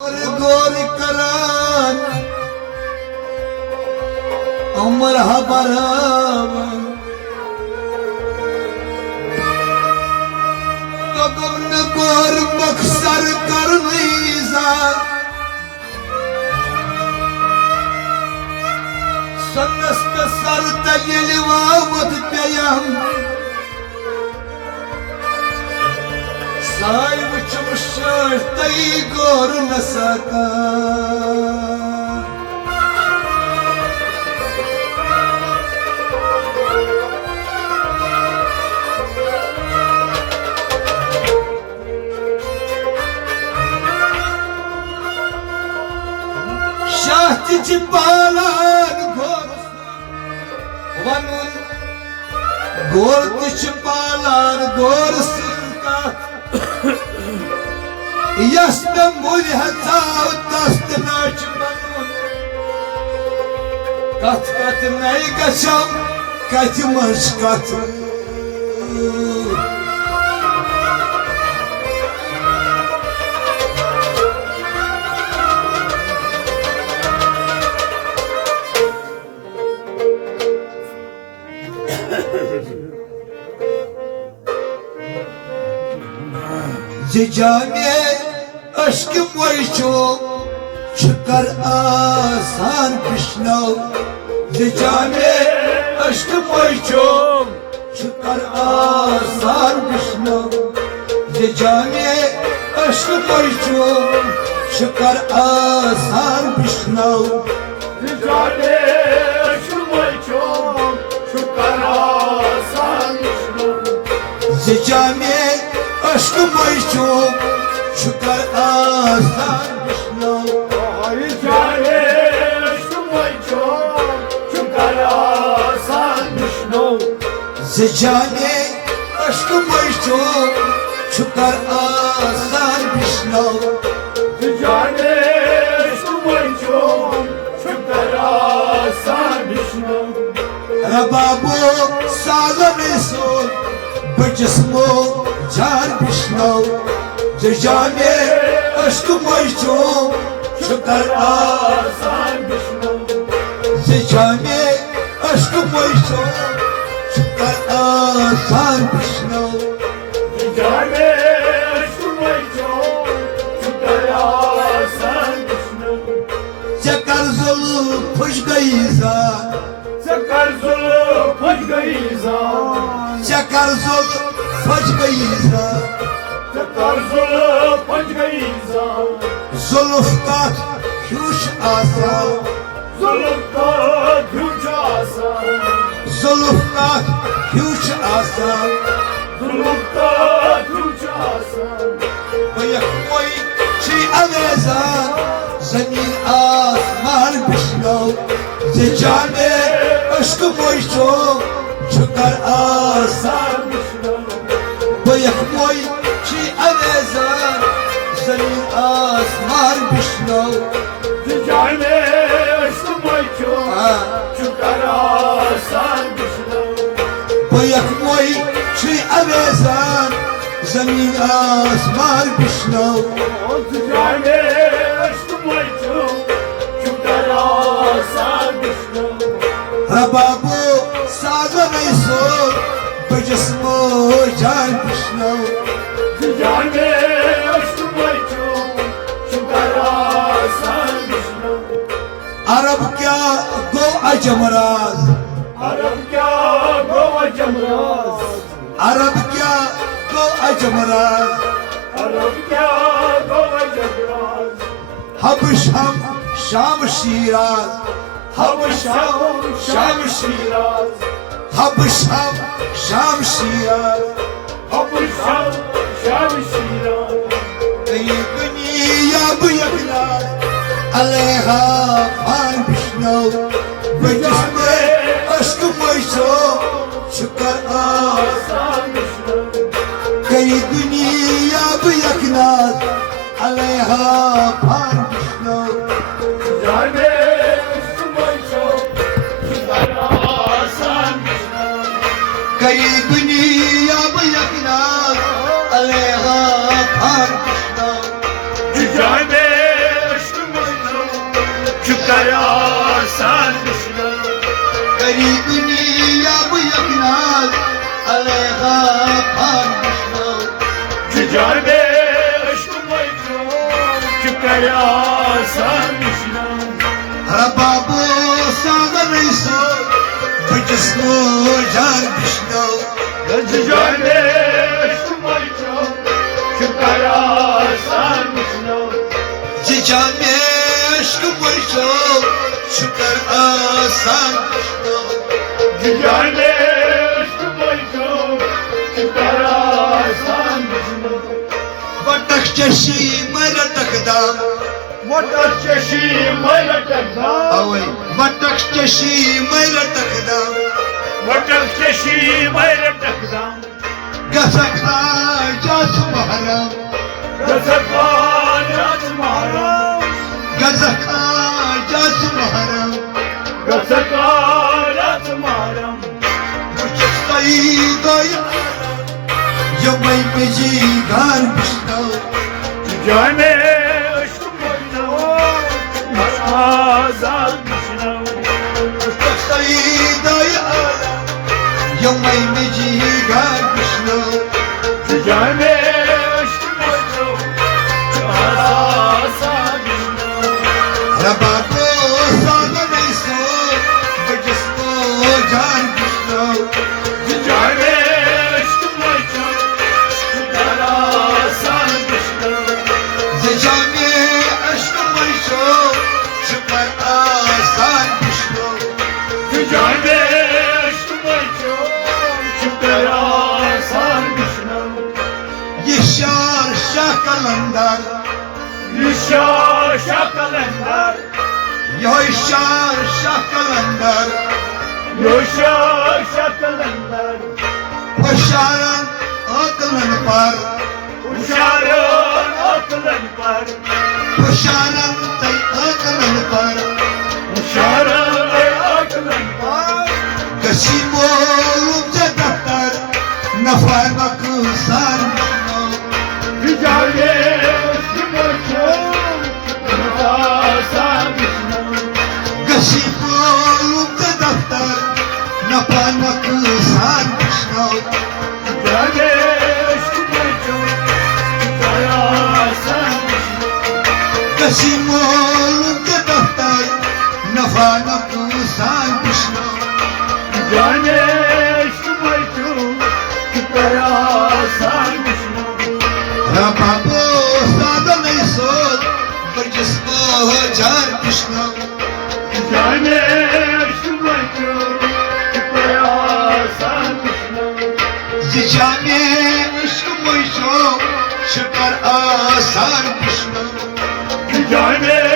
गौर करान उमर हबरावन तो गुमन गौर मखसर करनीजा सन्नस्त सर तयलवावत प्ययम साहिब चमशर तई गौर न सका शाह पालान गौर वनुन गौर पालान गौर यस्त मुझ हजाव दस्त नाच बनून कथ कथ नहीं गछम कथ मश कथ जाने अश्क मोइचो छकर आसान कृष्णो जाने अश्क मोइचो छकर आसान कृष्णो जाने अश्क मोइचो छकर आसान कृष्णो जाने अश्क मोइचो छकर आसान कृष्णो जाने अश्क मोइचो छकर आसान कृष्णो जाने अश्क मोइचो छकर आसान कृष्णो जाने अश्क मोइचो छकर आसान कृष्णो जाने अश्क मोइचो छकर आसान कृष्णो रबाबो सालन सो बजस्मो जान कृष्णो जाने अश्क मोइचो छकर आसान कृष्णो जाने अश्क मोइचो छकर आसान कृष्णो जाने अश्क मोइचो छकर आसान कृष्णो चकर जुल खुश गई जा चकर जुल खुश गई जा चकर जुल खुश गई जा चकर जुल खुश गई जा जुल्फ का ह्यूश आसा जुल्फ का ह्यूश आसा जुल्फ का ह्यूश आसा जुल्फ का ह्यूश आसा वयक कोई ची अवेजा जमीन आसमान बिश्नो जाने अश्क मोइचो छकर आसान वयक कोई ची अवेजा जमीन आसमान बिश्नो जाने अश्क मोइचो छकर आसान कृष्णो वयक कोई ची अवेजा जमीन आसमान बिश्नो जाने अश्क मोइचो छकर आसान कृष्णो रबाबो साजन सो बजस्मो जान कृष्णो जाने अश्क मोइचो छकर आसान कृष्णो अरब क्या गो अजमराज अरब क्या गो अजमराज अरब क्या गो अजमराज अरब क्या गो अजमराज हबश हम शाम शिराज शाम शिराज हबश हम शाम शिराज शाम शिराज कई दुनिया बुयकना अलैहा पान बिश्नो बजस्मे अश्क मोइचो छकर आसान कृष्णो कई दुनिया बुयकना अलैहा पान बिश्नो जाने अश्क मोइचो छकर आसान कृष्णो कई दुनिया बुयकना अलैहा पान बिश्नो जाने आसान कृष्ण गरीबनी अब यकनाथ अलैहा खान कृष्ण जुजान में इश्क मचो शुक्र आसान कृष्ण बाबो सागर सो बजस्नो जान कृष्ण जुजान में इश्क मचो शुक्र आसान कृष्ण जिजान में इश्क मचो शुक्र आसान कृष्ण जुजान में इश्क मचो शुक्र आसान कृष्ण बटक चशी मर तकदाम वटक चशी मैल टकदा अवै बटक चशी मर तकदाम वटक चशी मैल टकदा गसखा जास महरम गसखान तुम्हारा गसखा जास महरम गसखान तुम्हारा मुझसई गया यमई बिजी गान कृष्ण जाने आजाद कृष्ण मुझसई गया यमई बिजी गान कृष्ण जाने आजाद कृष्ण रबाबो सागर सो बजस्नो जान कृष्ण जाने आसान कृष्ण जिजामे अश्क मशो शुक्र आसान कृष्ण जाने शुक्र आसान कृष्ण ये शार शाह कलंदर शाह कलंदर यह शार शाह कलंदर शाह कलंदर हुशारन अकलन पर उशारन अकलन पर हुशारन तय अकलन पर उशारन अकलन पर कसीमो लुब्ज दफ्तर नफा मकूसान जाने आसान कृष्ण कसीमो लुब्ज दफ्तर नफा मकूसान कृष्ण जाने आसान कृष्ण कसीमो लुब्ज दफ्तर नफा मकूसान कृष्ण जाने आसान कृष्ण रबाबो सागर सो बजस्नो जान कृष्ण जाने आसान कृष्ण जिजामे इश्क मुझो शुक्र आसान कृष्ण जाने